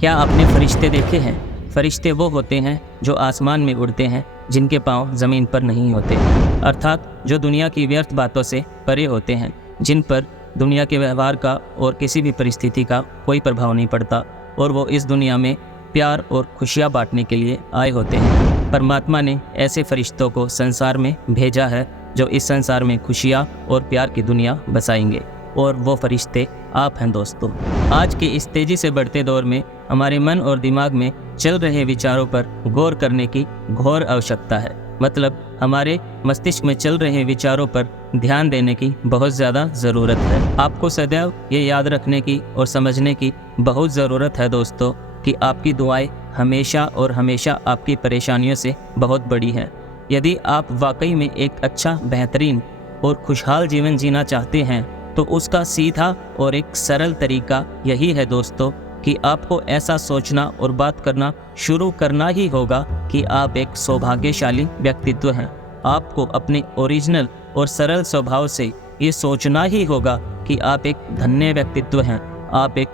क्या आपने फरिश्ते देखे हैं? फरिश्ते वो होते हैं जो आसमान में उड़ते हैं, जिनके पाँव ज़मीन पर नहीं होते, अर्थात जो दुनिया की व्यर्थ बातों से परे होते हैं, जिन पर दुनिया के व्यवहार का और किसी भी परिस्थिति का कोई प्रभाव नहीं पड़ता, और वो इस दुनिया में प्यार और खुशियाँ बांटने के लिए आए होते हैं। परमात्मा ने ऐसे फरिश्तों को संसार में भेजा है जो इस संसार में खुशियाँ और प्यार की दुनिया बसाएंगे, और वो फरिश्ते आप हैं दोस्तों। आज के इस तेज़ी से बढ़ते दौर में हमारे मन और दिमाग में चल रहे विचारों पर गौर करने की घोर आवश्यकता है। मतलब हमारे मस्तिष्क में चल रहे विचारों पर ध्यान देने की बहुत ज़्यादा ज़रूरत है। आपको सदैव ये याद रखने की और समझने की बहुत ज़रूरत है दोस्तों कि आपकी दुआएं हमेशा और हमेशा आपकी परेशानियों से बहुत बड़ी हैं। यदि आप वाकई में एक अच्छा, बेहतरीन और खुशहाल जीवन जीना चाहते हैं तो उसका सीधा और एक सरल तरीका यही है दोस्तों कि आपको ऐसा सोचना और बात करना शुरू करना ही होगा कि आप एक सौभाग्यशाली व्यक्तित्व हैं। आपको अपने ओरिजिनल और सरल स्वभाव से ये सोचना ही होगा कि आप एक धन्य व्यक्तित्व हैं, आप एक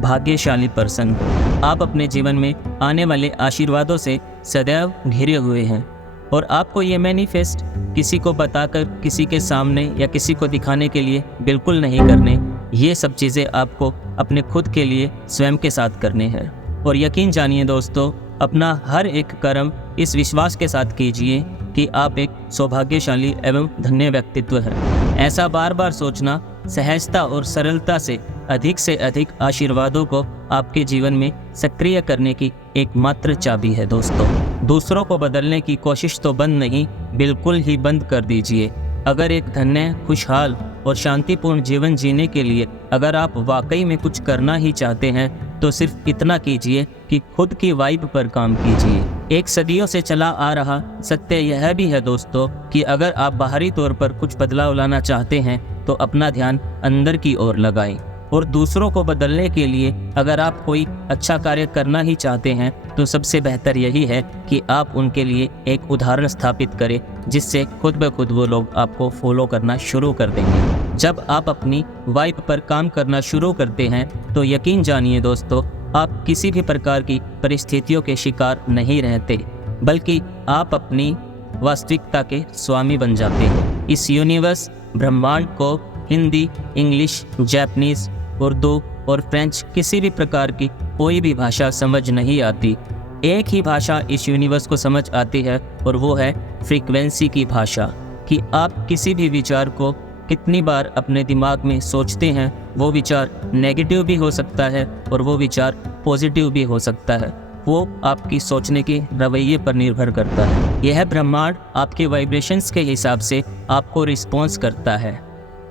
भाग्यशाली पर्सन हो। आप अपने जीवन में आने वाले आशीर्वादों से सदैव घिरे हुए हैं, और आपको ये मैनिफेस्ट किसी को बताकर, किसी के सामने या किसी को दिखाने के लिए बिल्कुल नहीं करने। ये सब चीज़ें आपको अपने खुद के लिए स्वयं के साथ करने हैं। और यकीन जानिए दोस्तों, अपना हर एक कर्म इस विश्वास के साथ कीजिए कि आप एक सौभाग्यशाली एवं धन्य व्यक्तित्व हैं। ऐसा बार बार सोचना सहजता और सरलता से अधिक आशीर्वादों को आपके जीवन में सक्रिय करने की एकमात्र चाबी है दोस्तों। दूसरों को बदलने की कोशिश तो बंद नहीं, बिल्कुल ही बंद कर दीजिए। अगर एक धन्य, खुशहाल और शांतिपूर्ण जीवन जीने के लिए अगर आप वाकई में कुछ करना ही चाहते हैं तो सिर्फ इतना कीजिए कि खुद की वाइब पर काम कीजिए। एक सदियों से चला आ रहा सत्य यह भी है दोस्तों कि अगर आप बाहरी तौर पर कुछ बदलाव लाना चाहते हैं तो अपना ध्यान अंदर की ओर लगाएं। और दूसरों को बदलने के लिए अगर आप कोई अच्छा कार्य करना ही चाहते हैं तो सबसे बेहतर यही है कि आप उनके लिए एक उदाहरण स्थापित करें, जिससे खुद ब खुद वो लोग आपको फॉलो करना शुरू कर देंगे। जब आप अपनी वाइब पर काम करना शुरू करते हैं तो यकीन जानिए दोस्तों, आप किसी भी प्रकार की परिस्थितियों के शिकार नहीं रहते, बल्कि आप अपनी वास्तविकता के स्वामी बन जाते हैं। इस यूनिवर्स, ब्रह्मांड को हिंदी, इंग्लिश, जापानीज, उर्दू और फ्रेंच किसी भी प्रकार की कोई भी भाषा समझ नहीं आती। एक ही भाषा इस यूनिवर्स को समझ आती है, और वो है फ्रीक्वेंसी की भाषा। कि आप किसी भी विचार को कितनी बार अपने दिमाग में सोचते हैं, वो विचार नेगेटिव भी हो सकता है और वो विचार पॉजिटिव भी हो सकता है। वो आपकी सोचने के रवैये पर निर्भर करता है। यह ब्रह्मांड आपके वाइब्रेशंस के हिसाब से आपको रिस्पॉन्स करता है,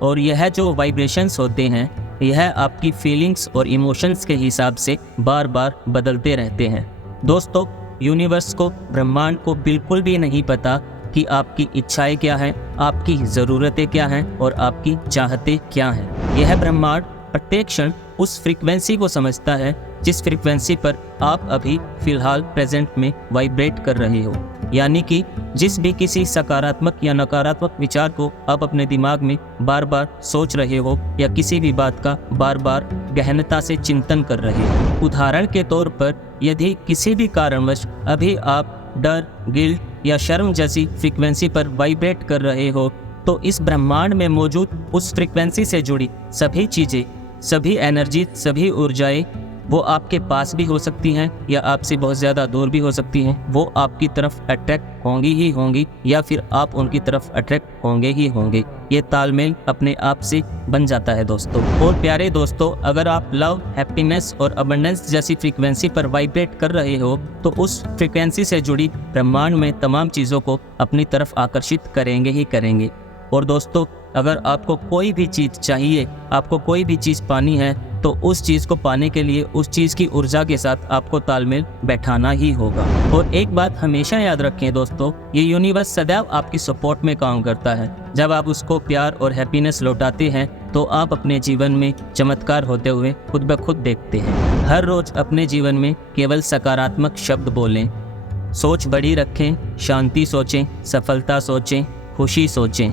और यह जो वाइब्रेशंस होते हैं यह आपकी फीलिंग्स और इमोशंस के हिसाब से बार बार बदलते रहते हैं। दोस्तों, यूनिवर्स को, ब्रह्मांड को बिल्कुल भी नहीं पता कि आपकी इच्छाएं क्या हैं, आपकी ज़रूरतें क्या हैं और आपकी चाहतें क्या हैं। यह ब्रह्मांड प्रत्येक क्षण उस फ्रीक्वेंसी को समझता है जिस फ्रीक्वेंसी पर आप अभी फ़िलहाल प्रेजेंट में वाइब्रेट कर रहे हो। यानी कि जिस भी किसी सकारात्मक या नकारात्मक विचार को आप अपने दिमाग में बार बार सोच रहे हो, या किसी भी बात का बार बार गहनता से चिंतन कर रहे हो। उदाहरण के तौर पर, यदि किसी भी कारणवश अभी आप डर, गिल्ट या शर्म जैसी फ्रीक्वेंसी पर वाइब्रेट कर रहे हो, तो इस ब्रह्मांड में मौजूद उस फ्रीक्वेंसी से जुड़ी सभी चीज़ें, सभी एनर्जी, सभी ऊर्जाएं, वो आपके पास भी हो सकती हैं या आपसे बहुत ज़्यादा दूर भी हो सकती हैं। वो आपकी तरफ अट्रैक्ट होंगी ही होंगी, या फिर आप उनकी तरफ अट्रैक्ट होंगे ही होंगे। ये तालमेल अपने आप से बन जाता है दोस्तों। और प्यारे दोस्तों, अगर आप लव, हैप्पीनेस और अबंडेंस जैसी फ्रीक्वेंसी पर वाइब्रेट कर रहे हो तो उस फ्रीक्वेंसी से जुड़ी ब्रह्मांड में तमाम चीज़ों को अपनी तरफ आकर्षित करेंगे ही करेंगे। और दोस्तों, अगर आपको कोई भी चीज़ चाहिए, आपको कोई भी चीज़ पानी है, तो उस चीज़ को पाने के लिए उस चीज़ की ऊर्जा के साथ आपको तालमेल बैठाना ही होगा। और एक बात हमेशा याद रखें दोस्तों, ये यूनिवर्स सदैव आपकी सपोर्ट में काम करता है। जब आप उसको प्यार और हैप्पीनेस लौटाते हैं तो आप अपने जीवन में चमत्कार होते हुए खुद ब खुद देखते हैं। हर रोज़ अपने जीवन में केवल सकारात्मक शब्द बोलें, सोच बड़ी रखें, शांति सोचें, सफलता सोचें, खुशी सोचें,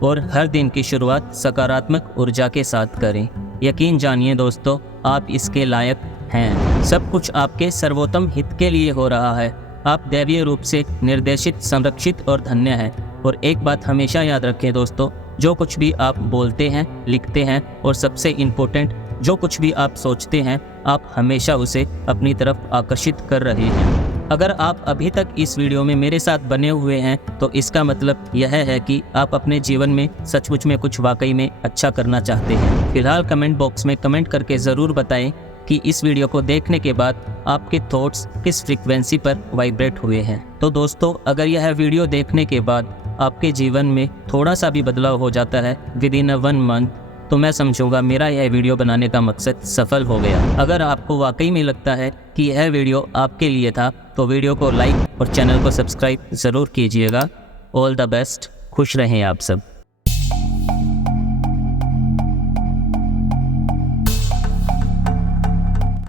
और हर दिन की शुरुआत सकारात्मक ऊर्जा के साथ करें। यकीन जानिए दोस्तों, आप इसके लायक हैं। सब कुछ आपके सर्वोत्तम हित के लिए हो रहा है। आप दैवीय रूप से निर्देशित, संरक्षित और धन्य हैं। और एक बात हमेशा याद रखें दोस्तों, जो कुछ भी आप बोलते हैं, लिखते हैं और सबसे इम्पोर्टेंट जो कुछ भी आप सोचते हैं, आप हमेशा उसे अपनी तरफ आकर्षित कर रहे हैं। अगर आप अभी तक इस वीडियो में मेरे साथ बने हुए हैं तो इसका मतलब यह है कि आप अपने जीवन में सचमुच में कुछ वाकई में अच्छा करना चाहते हैं। फिलहाल कमेंट बॉक्स में कमेंट करके ज़रूर बताएं कि इस वीडियो को देखने के बाद आपके थॉट्स किस फ्रीक्वेंसी पर वाइब्रेट हुए हैं। तो दोस्तों, अगर यह वीडियो देखने के बाद आपके जीवन में थोड़ा सा भी बदलाव हो जाता है विद इन 1 मंथ, तो मैं समझूंगा मेरा यह वीडियो बनाने का मकसद सफल हो गया। अगर आपको वाकई में लगता है कि यह वीडियो आपके लिए था तो वीडियो को लाइक और चैनल को सब्सक्राइब ज़रूर कीजिएगा। ऑल द बेस्ट, खुश रहें आप सब।